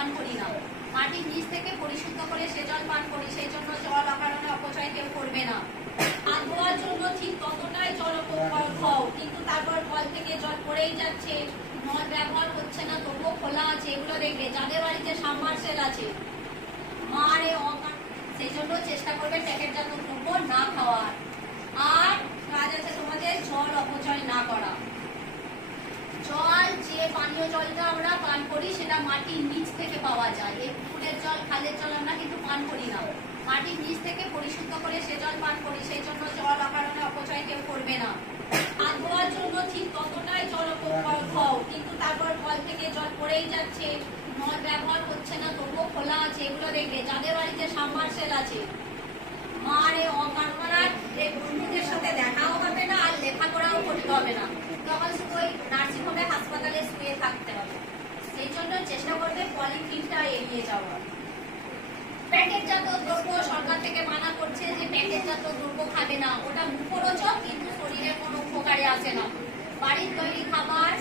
পান করি না। মাটির নিচ থেকে পরিশুদ্ধ করে সে জল পান করি, সেই জন্য জল অকারণে অপচয় কেউ করবে না। হাত ধোয়ার জন্য ঠিক ততটাই জল অপব্যয় খাও, কিন্তু তারপর কল থেকে জল পড়েই যাচ্ছে, নল ব্যবহার হচ্ছে না, তবুও খোলা আছে। এগুলো দেখবে যাদের বাড়িতে সাবমার্সেল আছে, সেই জন্য চেষ্টা করবে প্যাকেটজাত দ্রব্য না খাওয়ার। আর কাজ আছে তোমাদের জল অপচয় না করা। জল, যে পানীয় জলটা আমরা পান করি সেটা মাটির নিচ থেকে পাওয়া যায়। এই পুকুরের জল, খালের জল আমরা কিন্তু পান করি না। মাটির নিচ থেকে পরিশুদ্ধ করে সে জল পান করি, সেই জন্য জল অকারণে অপচয় কেউ করবে না। হাত ধোয়ার জন্য ঠিক ততটাই জল অপব্যয় খাও, কিন্তু তারপর কল থেকে জল পড়েই যাচ্ছে, নল ব্যবহার হচ্ছে না, তবুও খোলা আছে। এগুলো দেখবে যাদের বাড়িতে সাবমার্সেল আছে, বন্ধুদের সাথে দেখাও হবে না আর লেখাপড়াও করতে হবে না, তখন শুধু ওই নার্সিংহোমে হাসপাতালে শুয়ে থাকতে হবে। সেই জন্য চেষ্টা করবে পলিথিনটা এড়িয়ে যাওয়া। প্যাকেটজাত দ্রব্য সরকার থেকে মানা করছে যে প্যাকেটজাত দ্রব্য খাবে না, ওটা মুখরোচক কিন্তু শরীরে কোনো উপকারে আসে না। বাড়ির তৈরি খাবার